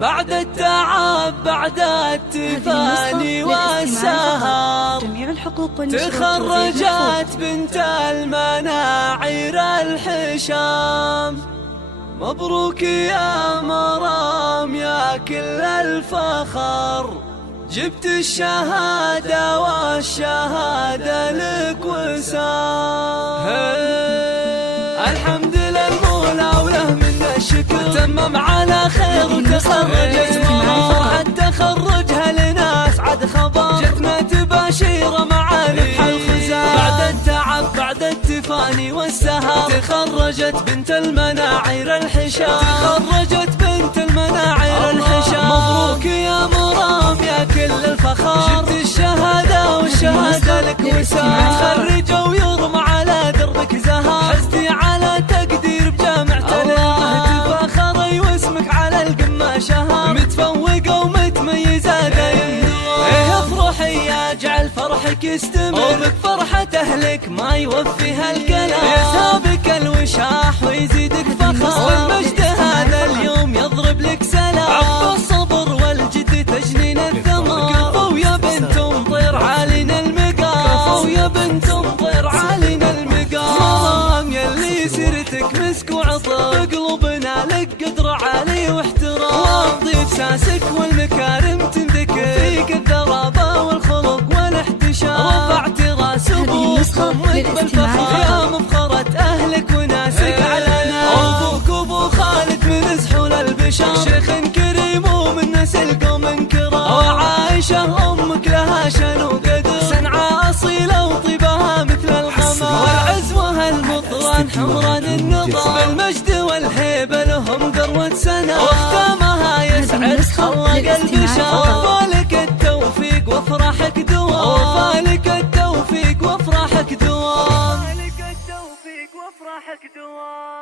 بعد التعب بعد التفاني والسهر تخرجت بنت المناعير الحشام. مبروك يا مرام يا كل الفخر، جبت الشهادة والشهادة لك وسام. الحمد للمولى وله منا الشكر، تمم على خير وتخرجت فرحة تخرجها لنا أسعد خبر، جتنا تباشير مع ربح الخزام. بعد التعب بعد التفاني والسهر تخرجت بنت المناعير الحشام، تخرجت بنت المناعير الحشام. مبروك يا مرام يا كل الفخر، جبت الشهادة والشهادة لك وسام. تخرج ويرمى على دربك زهر، حزتي على تقدير بجامعة الإمام، تفاخري واسمك على القمة شهر، متفوقة ومتميزة دايم. افرحي اجعل فرحك يستمر، وبك فرحة اهلك ما يوفيها الكلام، يسابك الوشاح ويزيدك فخر، والمجد هذا اليوم يضرب لك سلام. عقب الصبر والجد تجنين الثمر، كفو يا بنت مطير عالينا المقام، كفو يا بنت مطير عالينا المقام. مرام يلي سيرتك مسك وعطر، بقلوبنا لك قدر عالي واحترام، واضيف ساسك والمكارم تنذكر، فيك الذرابة والخلق والاحتشام. رفعت راس ابوك امك بالفخر، يا مفخرة اهلك وناسك علنا. ابوك ابو خالد من سحول البشر، شيخ كريم ومن نسل قوم كرام. وعائشة امك لها شان وقدر، سنعة اصيلة وطيبها مثل القمر، والعزوة المطران حمران النظام، بالمجد والهيبة لهم ذروة سنة، واختامها يسعد خلق البشر. وفالك التوفيق وافراحك دوام، وفالك التوفيق وافراحك دوام، وفالك التوفيق وافراحك دوام.